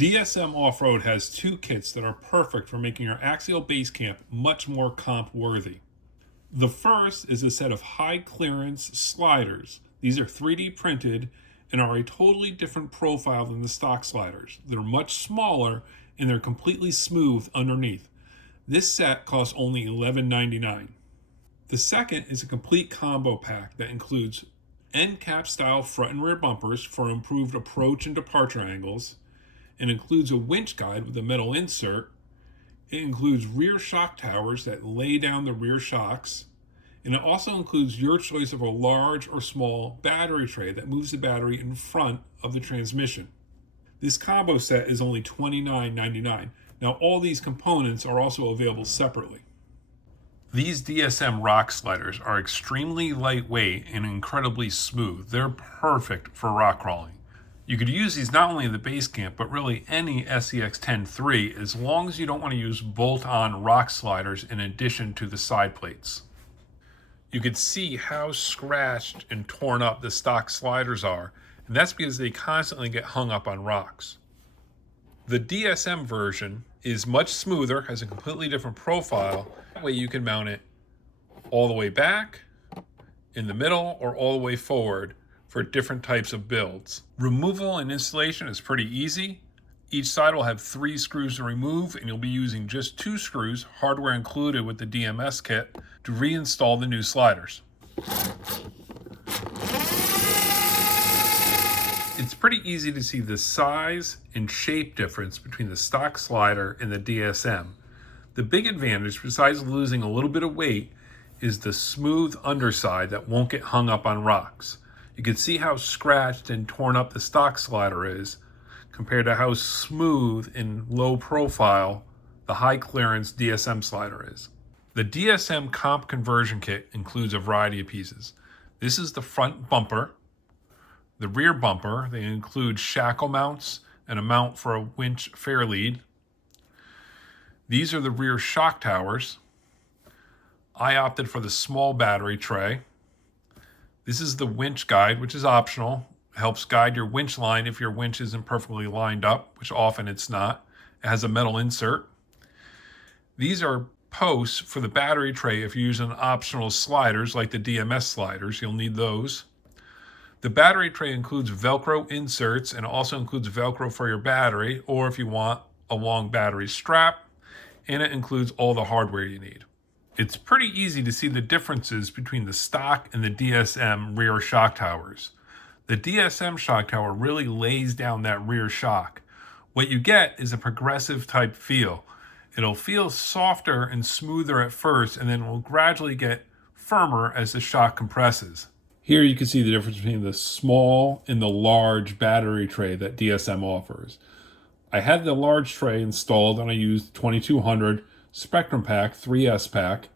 DSM Off-Road has two kits that are perfect for making your Axial base camp much more comp worthy. The first is a set of high clearance sliders. These are 3D printed and are a totally different profile than the stock sliders. They're much smaller and they're completely smooth underneath. This set costs only $11.99. The second is a complete combo pack that includes end cap style front and rear bumpers for improved approach and departure angles. It includes a winch guide with a metal insert. It includes rear shock towers that lay down the rear shocks. And it also includes your choice of a large or small battery tray that moves the battery in front of the transmission. This combo set is only $29.99. Now all these components are also available separately. These DSM rock sliders are extremely lightweight and incredibly smooth. They're perfect for rock crawling. You could use these not only in the base camp, but really any SCX 10.3 as long as you don't want to use bolt-on rock sliders in addition to the side plates. You could see how scratched and torn up the stock sliders are, and that's because they constantly get hung up on rocks. The DSM version is much smoother, has a completely different profile. That way you can mount it all the way back, in the middle, or all the way forward for different types of builds. Removal and installation is pretty easy. Each side will have 3 screws to remove, and you'll be using just 2 screws, hardware included with the DMS kit, to reinstall the new sliders. It's pretty easy to see the size and shape difference between the stock slider and the DSM. The big advantage, besides losing a little bit of weight, is the smooth underside that won't get hung up on rocks. You can see how scratched and torn up the stock slider is compared to how smooth and low profile the high clearance DSM slider is. The DSM comp conversion kit includes a variety of pieces. This is the front bumper. The rear bumper, they include shackle mounts and a mount for a winch fair lead. These are the rear shock towers. I opted for the small battery tray. This is the winch guide, which is optional. It helps guide your winch line if your winch isn't perfectly lined up, which often it's not. It has a metal insert. These are posts for the battery tray if you're using optional sliders like the DMS sliders. You'll need those. The battery tray includes Velcro inserts and also includes Velcro for your battery, or if you want a long battery strap, and it includes all the hardware you need. It's pretty easy to see the differences between the stock and the DSM rear shock towers. The DSM shock tower really lays down that rear shock. What you get is a progressive type feel. It'll feel softer and smoother at first, and then will gradually get firmer as the shock compresses. Here you can see the difference between the small and the large battery tray that DSM offers. I had the large tray installed and I used 2200 Spectrum Pack 3S pack.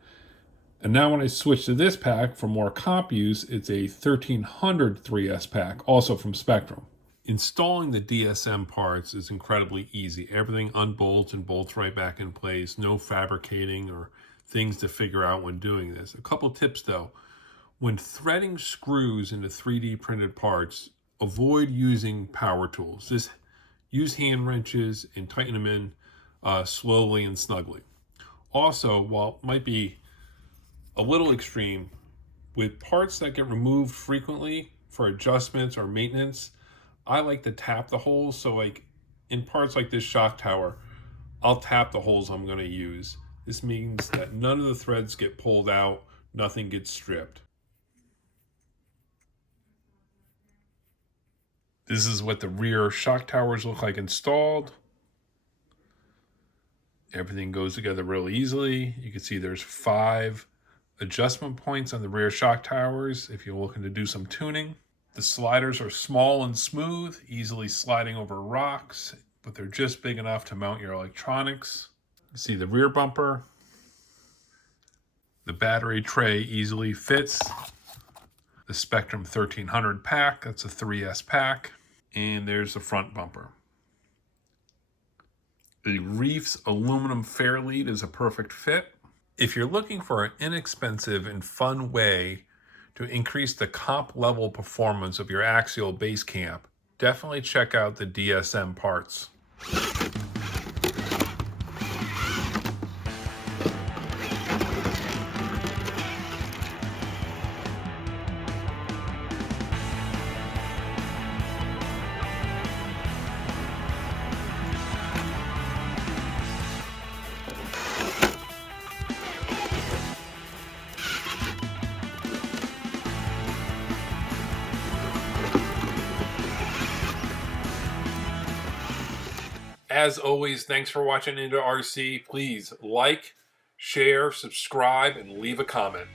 And now when I switch to this pack for more comp use, it's a 1300 3S pack, also from Spectrum. Installing the DSM parts is incredibly easy. Everything unbolts and bolts right back in place. No fabricating or things to figure out when doing this. A couple tips though. When threading screws into 3D printed parts, avoid using power tools. Just use hand wrenches and tighten them in slowly and snugly. Also, while it might be a little extreme, with parts that get removed frequently for adjustments or maintenance, I like to tap the holes. So like in parts like this shock tower, I'll tap the holes I'm going to use. This means that none of the threads get pulled out, nothing gets stripped. This is what the rear shock towers look like installed. Everything goes together really easily. You can see there's 5 adjustment points on the rear shock towers if you're looking to do some tuning. The sliders are small and smooth, easily sliding over rocks, but they're just big enough to mount your electronics. You see the rear bumper. The battery tray easily fits. The Spectrum 1300 pack, that's a 3S pack. And there's the front bumper. The Reef's aluminum fair lead is a perfect fit. If you're looking for an inexpensive and fun way to increase the comp level performance of your Axial base camp, definitely check out the DSM parts. As always, thanks for watching Into RC. Please like, share, subscribe, and leave a comment.